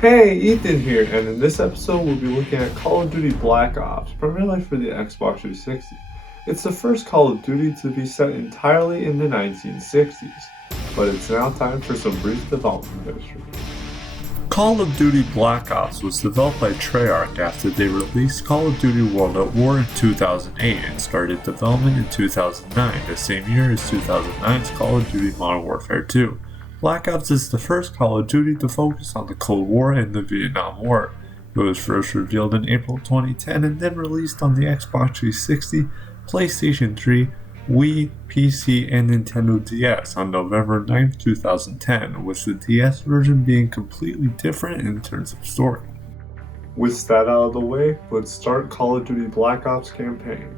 Hey, Ethan here, and in this episode we'll be looking at Call of Duty Black Ops, primarily for the Xbox 360. It's the first Call of Duty to be set entirely in the 1960s, but it's now time for some brief development history. Call of Duty Black Ops was developed by Treyarch after they released Call of Duty World at War in 2008 and started development in 2009, the same year as 2009's Call of Duty Modern Warfare 2. Black Ops is the first Call of Duty to focus on the Cold War and the Vietnam War. It was first revealed in April 2010 and then released on the Xbox 360, PlayStation 3, Wii, PC, and Nintendo DS on November 9, 2010, with the DS version being completely different in terms of story. With that out of the way, let's start Call of Duty Black Ops campaign.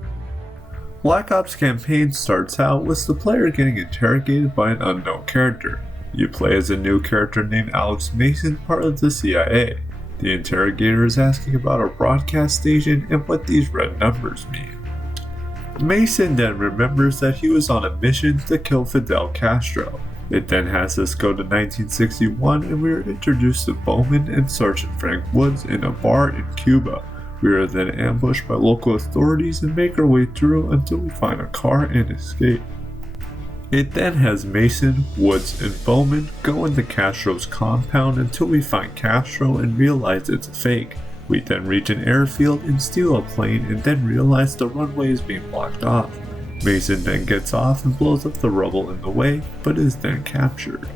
Black Ops campaign starts out with the player getting interrogated by an unknown character. You play as a new character named Alex Mason, part of the CIA. The interrogator is asking about a broadcast station and what these red numbers mean. Mason then remembers that he was on a mission to kill Fidel Castro. It then has us go to 1961 and we are introduced to Bowman and Sergeant Frank Woods in a bar in Cuba. We are then ambushed by local authorities and make our way through until we find a car and escape. It then has Mason, Woods, and Bowman go into Castro's compound until we find Castro and realize it's a fake. We then reach an airfield and steal a plane and then realize the runway is being blocked off. Mason then gets off and blows up the rubble in the way, but is then captured.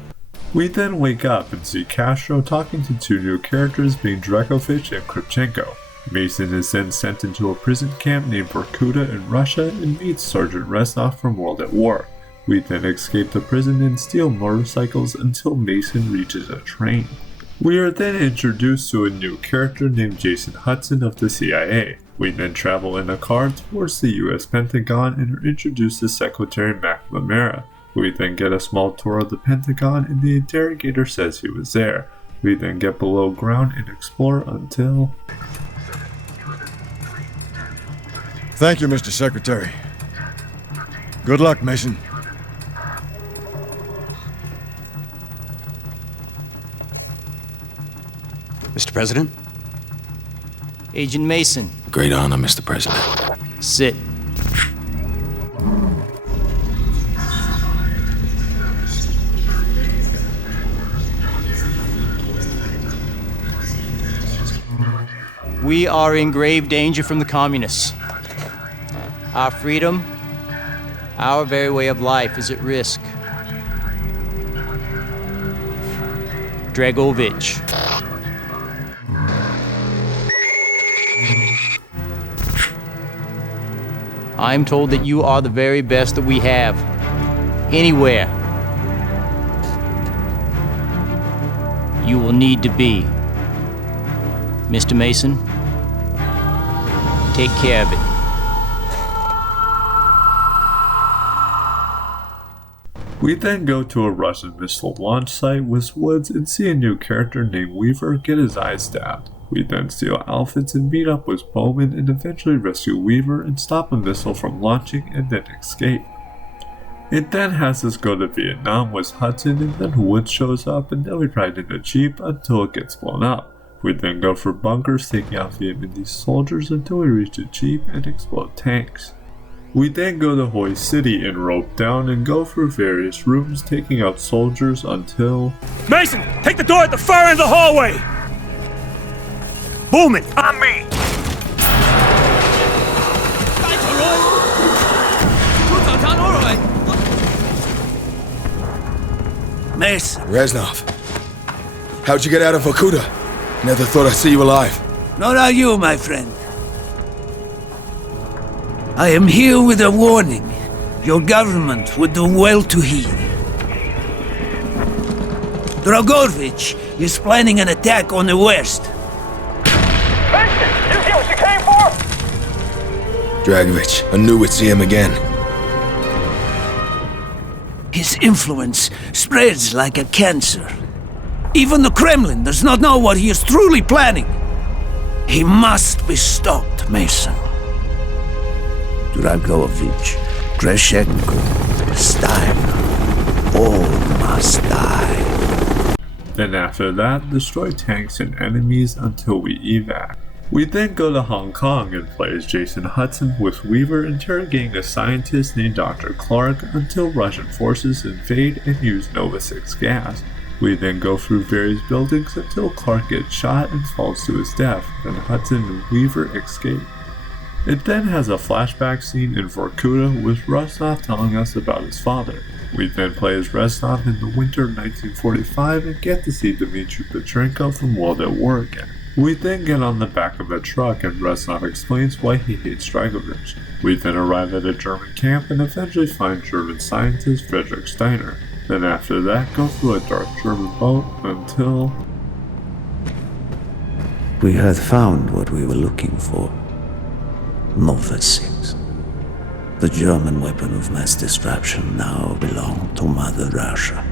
We then wake up and see Castro talking to two new characters being Dragovich and Kravchenko. Mason is then sent into a prison camp named Vorkuta in Russia and meets Sergeant Reznov from World at War. We then escape the prison and steal motorcycles until Mason reaches a train. We are then introduced to a new character named Jason Hudson of the CIA. We then travel in a car towards the US Pentagon and are introduced to Secretary McNamara. We then get a small tour of the Pentagon and the interrogator says he was there. We then get below ground and explore until... Thank you, Mr. Secretary. Good luck, Mason. Mr. President? Agent Mason. Great honor, Mr. President. Sit. We are in grave danger from the communists. Our freedom, our very way of life is at risk. Dragovich. I'm told that you are the very best that we have. Anywhere. You will need to be. Mr. Mason, take care of it. We then go to a Russian missile launch site with Woods and see a new character named Weaver get his eyes stabbed. We then steal outfits and meet up with Bowman and eventually rescue Weaver and stop a missile from launching and then escape. It then has us go to Vietnam with Hudson and then Woods shows up and then we ride in a jeep until it gets blown up. We then go for bunkers taking out Vietnamese soldiers until we reach a jeep and explode tanks. We then go to Hoi City and rope down and go through various rooms taking out soldiers until... Mason, take the door at the far end of the hallway! Bowman, on me! Mason. Reznov. How'd you get out of Vorkuta? Never thought I'd see you alive. Nor are you, my friend. I am here with a warning. Your government would do well to heed. Dragovich is planning an attack on the west. Mason, you see what you came for? Dragovich, I knew we'd see him again. His influence spreads like a cancer. Even the Kremlin does not know what he is truly planning. He must be stopped, Mason. Dragovich, Kravchenko, Steiner, all must die. Then after that, destroy tanks and enemies until we evac. We then go to Hong Kong and play as Jason Hudson with Weaver interrogating a scientist named Dr. Clark until Russian forces invade and use Nova 6 gas. We then go through various buildings until Clark gets shot and falls to his death, then Hudson and Weaver escape. It then has a flashback scene in Vorkuta with Reznov telling us about his father. We then play as Reznov in the winter of 1945 and get to see Dmitry Petrenko from World at War again. We then get on the back of a truck and Reznov explains why he hates Dragovich. We then arrive at a German camp and eventually find German scientist Friedrich Steiner. Then after that, go through a dark German boat until... We had found what we were looking for. Nova 6. The German weapon of mass destruction now belonged to Mother Russia.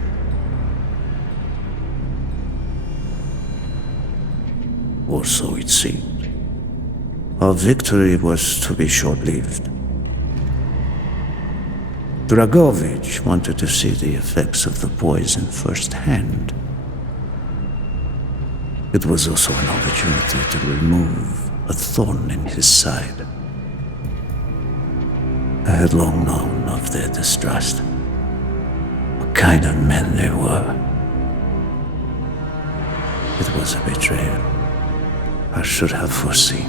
Or so it seemed. Our victory was to be short-lived. Dragovich wanted to see the effects of the poison firsthand. It was also an opportunity to remove a thorn in his side. I had long known of their distrust, what kind of men they were. It was a betrayal I should have foreseen.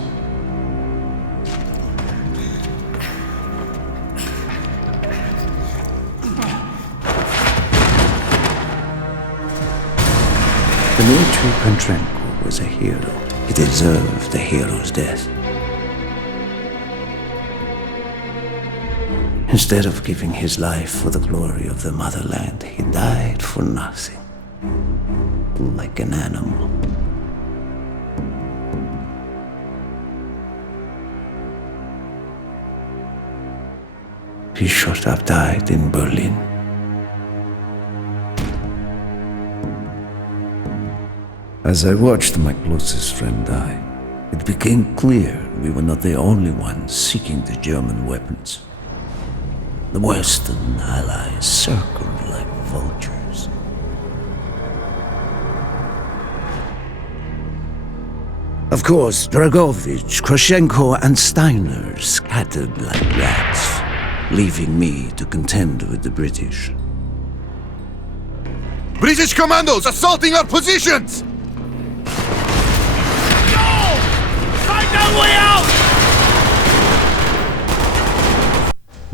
Dmitry Petrenko was a hero. He deserved a hero's death. Instead of giving his life for the glory of the motherland, he died for nothing, like an animal. He should have died in Berlin. As I watched my closest friend die, it became clear we were not the only ones seeking the German weapons. The Western allies circled like vultures. Of course, Dragovich, Krashenko, and Steiner scattered like rats, leaving me to contend with the British. British commandos assaulting our positions!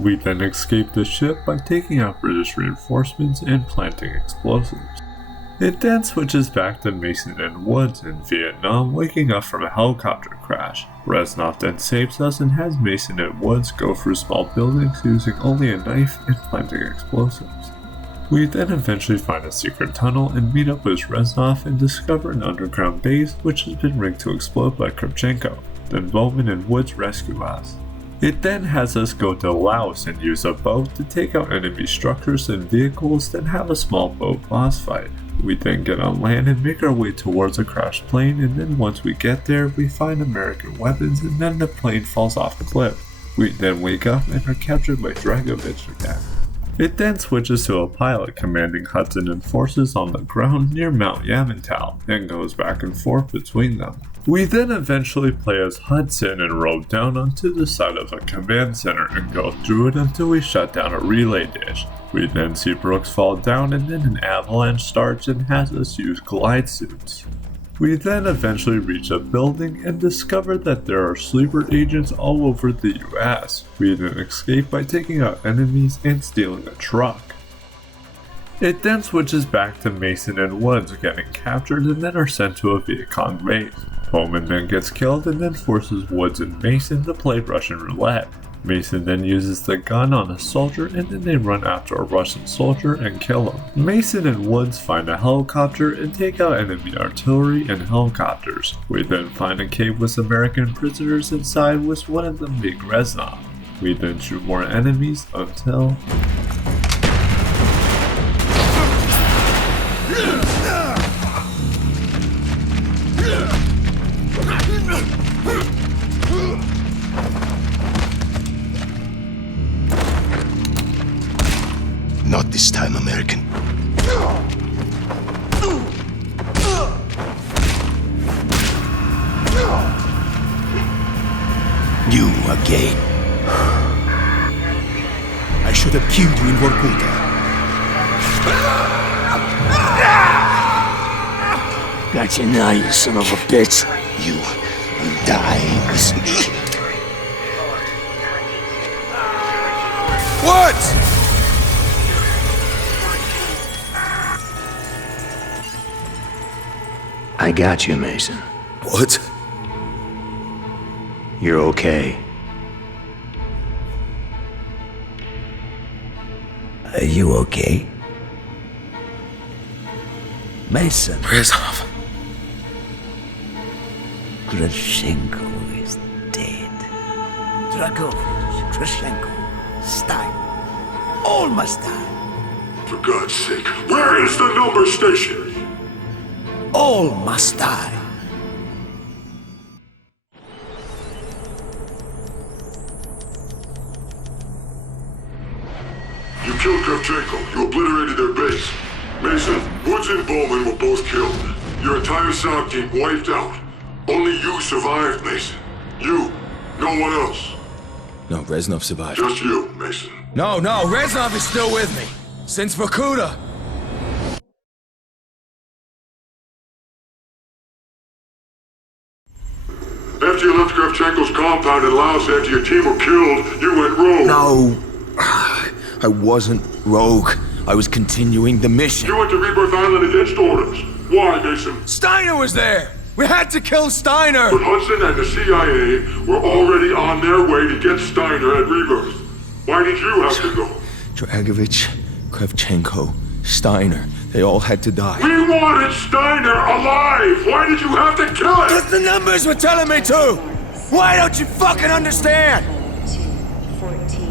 We then escape the ship by taking out British reinforcements and planting explosives. It then switches back to Mason and Woods in Vietnam, waking up from a helicopter crash. Reznov then saves us and has Mason and Woods go through small buildings using only a knife and planting explosives. We then eventually find a secret tunnel and meet up with Reznov and discover an underground base which has been rigged to explode by Kravchenko. Then Bowman and Woods rescue us. It then has us go to Laos and use a boat to take out enemy structures and vehicles, then have a small boat boss fight. We then get on land and make our way towards a crashed plane, and then once we get there, we find American weapons and then the plane falls off the cliff. We then wake up and are captured by Dragovich again. It then switches to a pilot commanding Hudson and forces on the ground near Mount Yamantau and goes back and forth between them. We then eventually play as Hudson and roll down onto the side of a command center and go through it until we shut down a relay dish. We then see Brooks fall down and then an avalanche starts and has us use glide suits. We then eventually reach a building and discover that there are sleeper agents all over the US. We then escape by taking out enemies and stealing a truck. It then switches back to Mason and Woods getting captured and then are sent to a Viet Cong base. Bowman then gets killed and then forces Woods and Mason to play Russian roulette. Mason then uses the gun on a soldier and then they run after a Russian soldier and kill him. Mason and Woods find a helicopter and take out enemy artillery and helicopters. We then find a cave with American prisoners inside, with one of them being Reznov. We then shoot more enemies until... Not this time, American. You again. I should have killed you in Vorkuta. Got you now, you son of a bitch. You will die. What? I got you, Mason. What? You're okay. Are you okay? Mason. Reznov. Krashenko is dead. Dragovich, Krashenko, Stein. All must die. For God's sake, where is the number station? All must die. You killed Kravchenko. You obliterated their base. Mason, Woods and Bowman were both killed. Your entire SOC team wiped out. Only you survived, Mason. You. No one else. No, Reznov survived. Just you, Mason. No, Reznov is still with me. Since Vorkuta. After you left Kravchenko's compound and Laos after your team were killed, you went rogue. No. I wasn't rogue. I was continuing the mission. You went to Rebirth Island against orders. Why, Mason? Steiner was there! We had to kill Steiner! But Hudson and the CIA were already on their way to get Steiner at Rebirth. Why did you have to go? Dragovich, Kravchenko, Steiner, they all had to die. We wanted Steiner alive! Why did you have to kill him? Because the numbers were telling me to! Why don't you fucking understand? 14.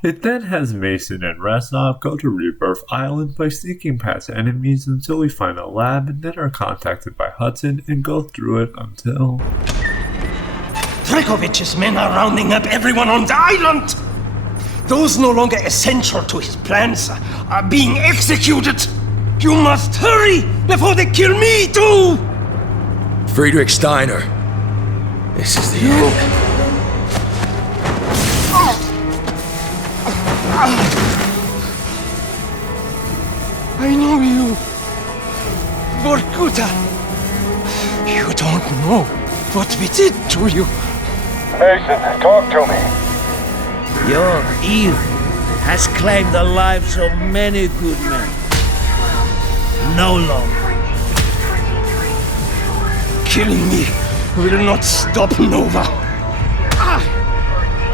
It then has Mason and Reznov go to Rebirth Island by sneaking past enemies until we find a lab and then are contacted by Hudson and go through it until... Dragovich's men are rounding up everyone on the island! Those no longer essential to his plans are being executed! You must hurry before they kill me too! Friedrich Steiner. This is the end. I know you. Vorkuta. You don't know what we did to you. Mason, talk to me. Your evil has claimed the lives of many good men. No longer. Killing me will not stop Nova.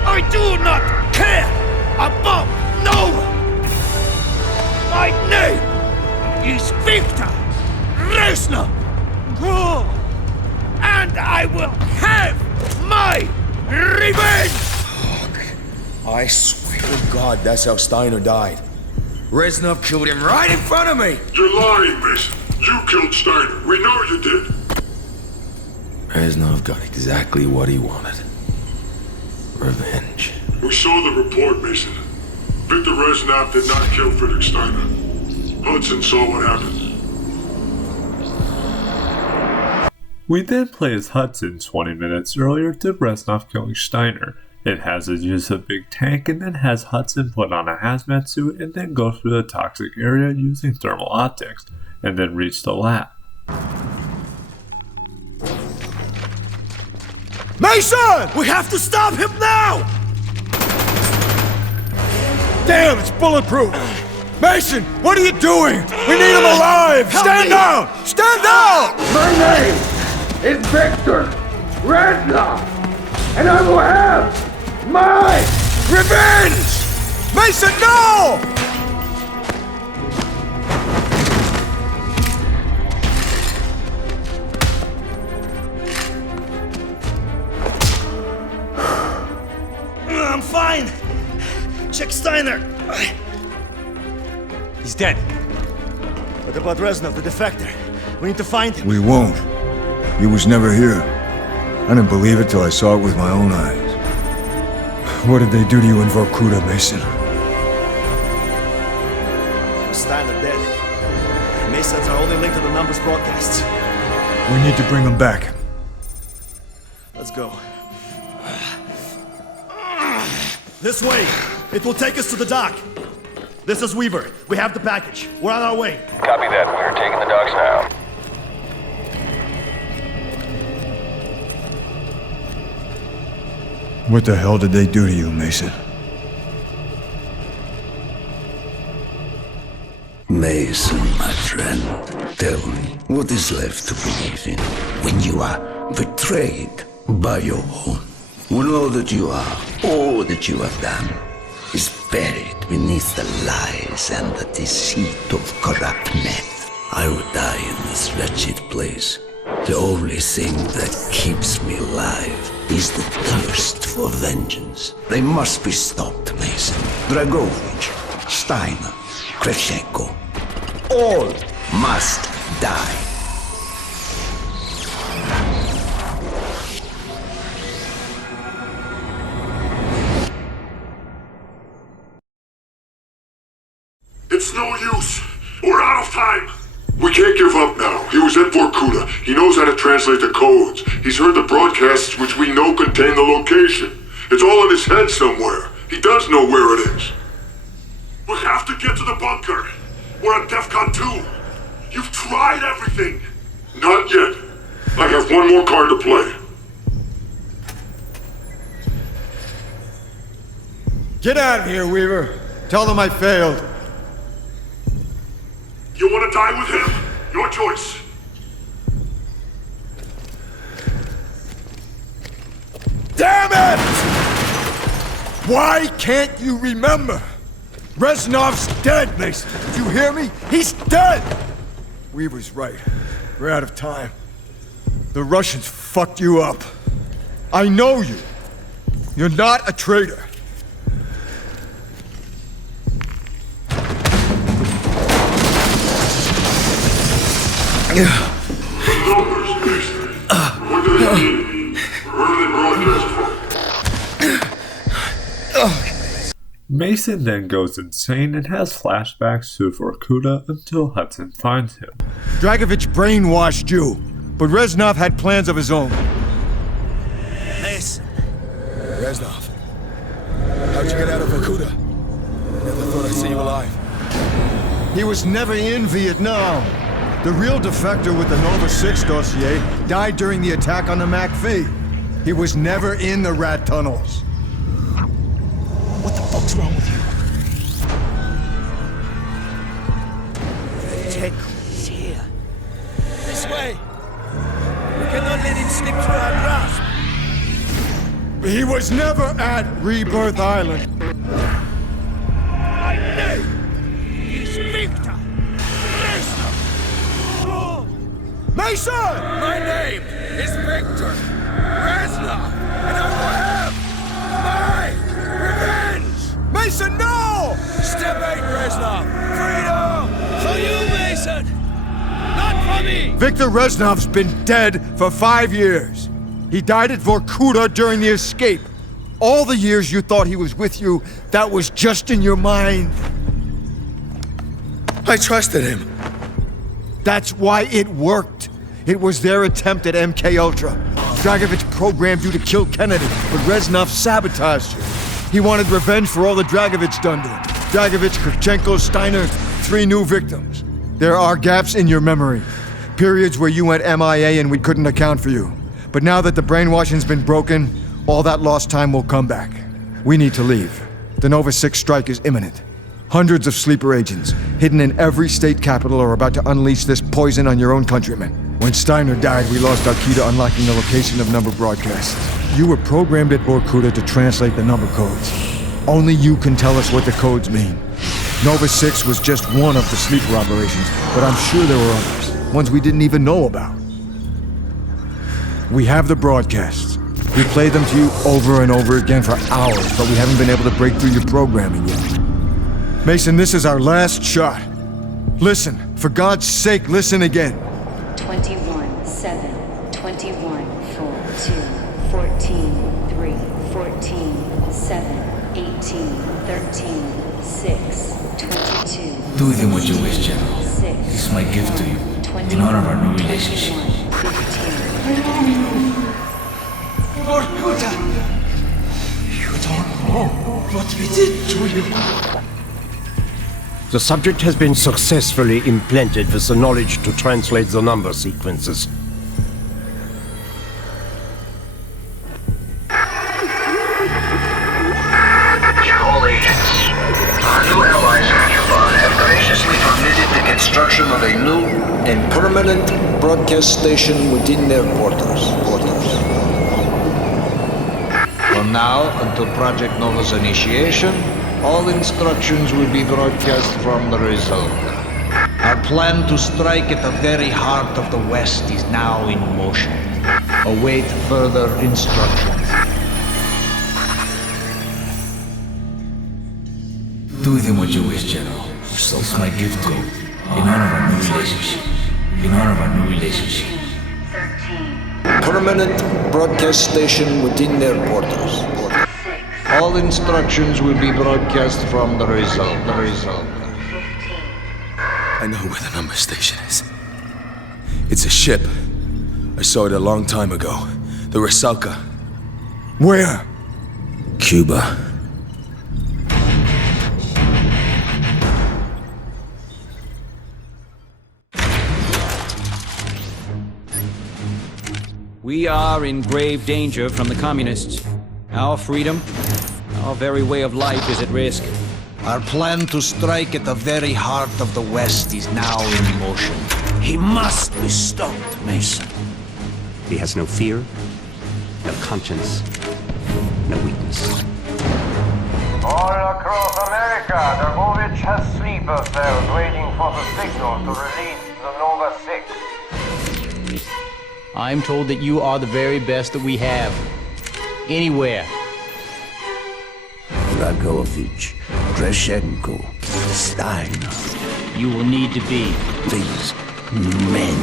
I do not care about Nova. My name is Victor Reznov. And I will have my revenge! I swear to God, that's how Steiner died. Reznov killed him right in front of me! You're lying, Mason. You killed Steiner. We know you did. Reznov got exactly what he wanted. Revenge. We saw the report, Mason. Victor Reznov did not kill Friedrich Steiner. Hudson saw what happened. We then play as Hudson 20 minutes earlier to Reznov killing Steiner. It has us use a big tank and then has Hudson put on a hazmat suit and then go through the toxic area using thermal optics, and then reach the lab. Mason! We have to stop him now! Damn, it's bulletproof! Mason, what are you doing? We need him alive! Stand down! Stand down! My name is Victor Reznov, and I will have my Revenge! Mason, no! I'm fine. Check Steiner. He's dead. What about Reznov, the defector? We need to find him. We won't. He was never here. I didn't believe it till I saw it with my own eyes. What did they do to you in Vorkuta, Mason? Steiner dead. Mason's our only link to the numbers broadcasts. We need to bring him back. Let's go. This way! It will take us to the dock! This is Weaver. We have the package. We're on our way. Copy that. We're taking the docks now. What the hell did they do to you, Mason? Mason, my friend, tell me, what is left to believe in when you are betrayed by your own? When all that you are, all that you have done, is buried beneath the lies and the deceit of corrupt men. I would die in this wretched place. The only thing that keeps me alive is the thirst for vengeance. They must be stopped, Mason. Dragovich, Steiner, Kravchenko, all must die. It's no use. We're out of time. We can't give up now. He was at Vorkuta. He knows how to translate the codes. He's heard the broadcasts which we know contain the location. It's all in his head somewhere. He does know where it is. We have to get to the bunker. We're on DEFCON 2. You've tried everything. Not yet. I have one more card to play. Get out of here, Weaver. Tell them I failed. You want to die with him? Your choice. Damn it! Why can't you remember? Reznov's dead, Mason. Did you hear me? He's dead! Weaver's right. We're out of time. The Russians fucked you up. I know you. You're not a traitor. Numbers, Mason. What do they mean? Where are they broadcast from? Mason then goes insane and has flashbacks to Vorkuta until Hudson finds him. Dragovich brainwashed you, but Reznov had plans of his own. Mason. Reznov, how'd you get out of Vorkuta? Never thought I'd see you alive. He was never in Vietnam. The real defector with the Nova 6 dossier died during the attack on the MacV. He was never in the rat tunnels. What the fuck's wrong with you? Jacob is here. This way. We cannot let him slip through our grasp. He was never at Rebirth Island. My name is Victor. Mason! My name is Victor Reznov, and I will have my revenge! Mason, no! Step 8, Reznov! Freedom! For you, Mason! Not for me! Victor Reznov's been dead for 5 years. He died at Vorkuta during the escape. All the years you thought he was with you, that was just in your mind. I trusted him. That's why it worked. It was their attempt at MK-Ultra. Dragovich programmed you to kill Kennedy, but Reznov sabotaged you. He wanted revenge for all the Dragovich done to him. Dragovich, Kravchenko, Steiner, 3 new victims. There are gaps in your memory. Periods where you went MIA and we couldn't account for you. But now that the brainwashing's been broken, all that lost time will come back. We need to leave. The Nova 6 strike is imminent. Hundreds of sleeper agents, hidden in every state capital, are about to unleash this poison on your own countrymen. When Steiner died, we lost our key to unlocking the location of number broadcasts. You were programmed at Vorkuta to translate the number codes. Only you can tell us what the codes mean. Nova 6 was just one of the sleeper operations, but I'm sure there were others, ones we didn't even know about. We have the broadcasts. We played them to you over and over again for hours, but we haven't been able to break through your programming yet. Mason, this is our last shot. Listen, for God's sake, listen again. 21-7, 21-4, 2, 14-3, 14-7, 18, 13, 6, 22. Do with him what you wish, General. 6, This is my gift to you, in honor of our new relationship. 15. Vorkuta! You don't know what we did to you. The subject has been successfully implanted with the knowledge to translate the number sequences. All agents, our new allies in Cuba have graciously permitted the construction of a new and permanent broadcast station within their borders. From now until Project Nova's initiation, all instructions will be broadcast from the Rizalka. Our plan to strike at the very heart of the West is now in motion. Await further instructions. Do with him what you wish, General. It's my gift to you, in honor of our new relationship. In honor of our new relationship. Permanent broadcast station within their borders. All instructions will be broadcast from the Rizalka. I know where the number station is. It's a ship. I saw it a long time ago. The Rusalka. Where? Cuba. We are in grave danger from the communists. Our freedom, our very way of life is at risk. Our plan to strike at the very heart of the West is now in motion. He must be stopped, Mason. He has no fear, no conscience, no weakness. All across America, Dragovich has sleeper cells waiting for the signal to release the Nova 6. I'm told that you are the very best that we have. Anywhere. Dragovich, Kreshenko, Steiner. You will need to be. These men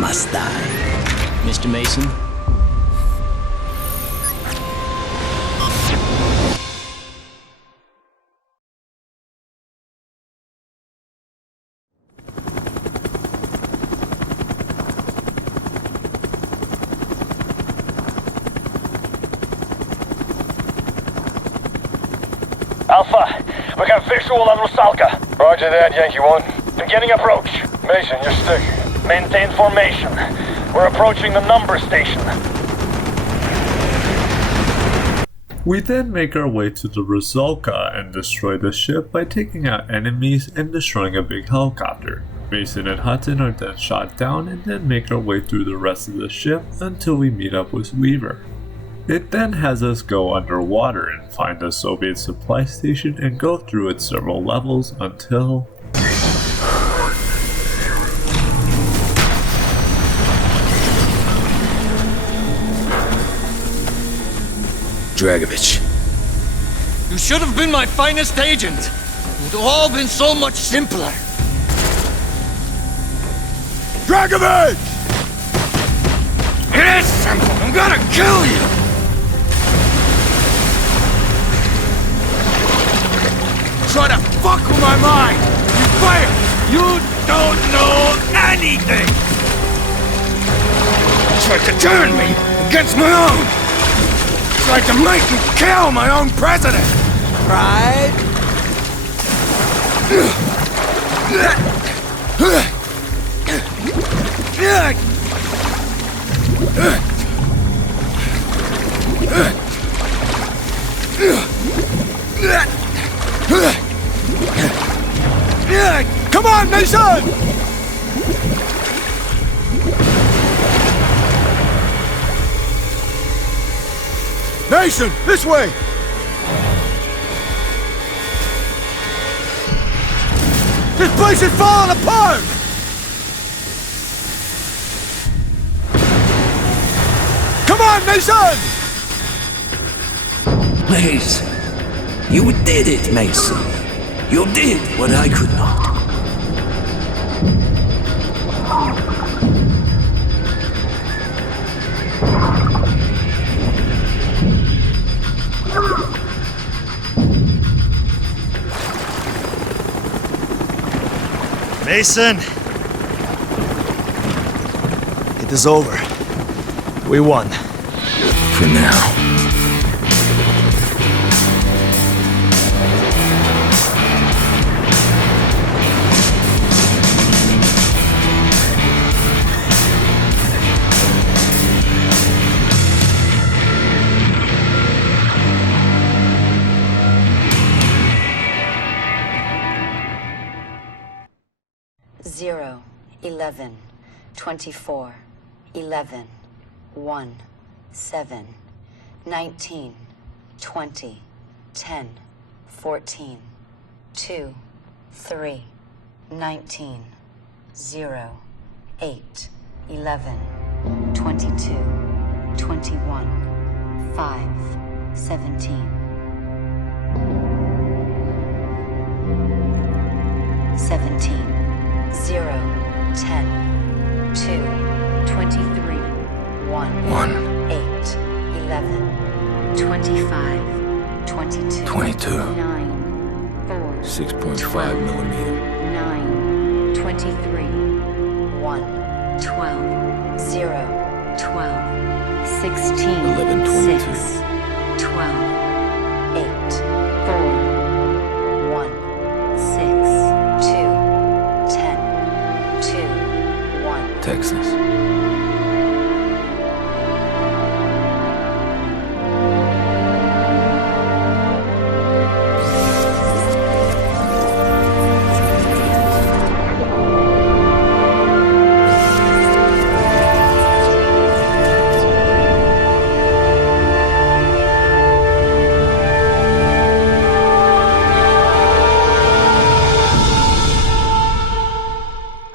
must die. Mr. Mason? Alpha, we got visual on Rusalka. Roger that, Yankee 1. Beginning approach. Mason, you're stick. Maintain formation. We're approaching the number station. We then make our way to the Rizalka and destroy the ship by taking out enemies and destroying a big helicopter. Mason and Hudson are then shot down and then make our way through the rest of the ship until we meet up with Weaver. It then has us go underwater and find a Soviet supply station and go through its several levels until... Dragovich. You should have been my finest agent. It would have all been so much simpler. Dragovich! It is simple. I'm gonna kill you. Try to fuck with my mind. You fail. You don't know anything. Tried to turn me against my own. Tried to make me kill my own president. Right? Come on, Mason! Mason, this way! This place is falling apart! Come on, Mason! Mason, you did it, Mason. You did what I could not. Mason! It is over. We won. For now. Zero, 11, 24, 11, 1, 7, 19, 20, 10, 14, 2, 3, 19, 0, 8, 11, 22, 21, 5, 17, 17, 0, 10, 2, 23, 1, 8, 11, 25, 22, 22. 9, 4, 6.5 millimeter. 9, 23, 1, 12, 0, 12, 16, 11, 22. 6, 12, 8, 4, 1, 6, 2, 10, 2, 1. Texas.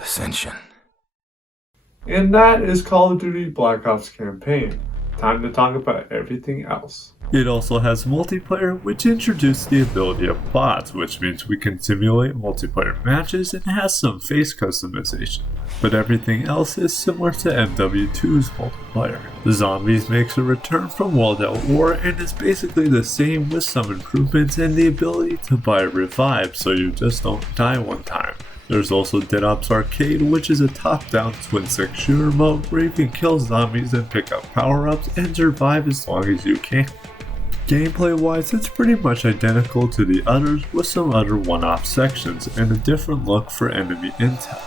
Ascension. And that is Call of Duty Black Ops campaign. Time to talk about everything else. It also has multiplayer, which introduced the ability of bots, which means we can simulate multiplayer matches and has some face customization. But everything else is similar to MW2's multiplayer. The Zombies makes a return from World at War and is basically the same with some improvements and the ability to buy revive so you just don't die one time. There's also Dead Ops Arcade, which is a top-down twin-stick shooter mode where you can kill zombies and pick up power-ups and survive as long as you can. Gameplay-wise, it's pretty much identical to the others with some other one-off sections and a different look for enemy intel.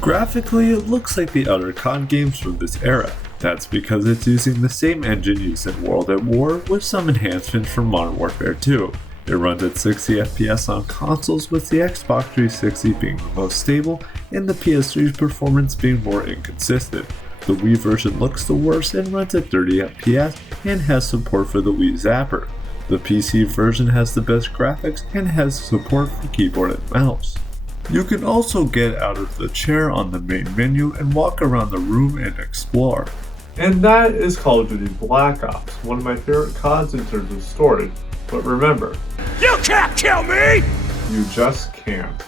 Graphically, it looks like the other COD games from this era. That's because it's using the same engine used in World at War with some enhancements from Modern Warfare 2. It runs at 60 FPS on consoles, with the Xbox 360 being the most stable and the PS3's performance being more inconsistent. The Wii version looks the worst and runs at 30 FPS and has support for the Wii Zapper. The PC version has the best graphics and has support for keyboard and mouse. You can also get out of the chair on the main menu and walk around the room and explore. And that is Call of Duty Black Ops, one of my favorite CODs in terms of story. But remember, you can't kill me! You just can't.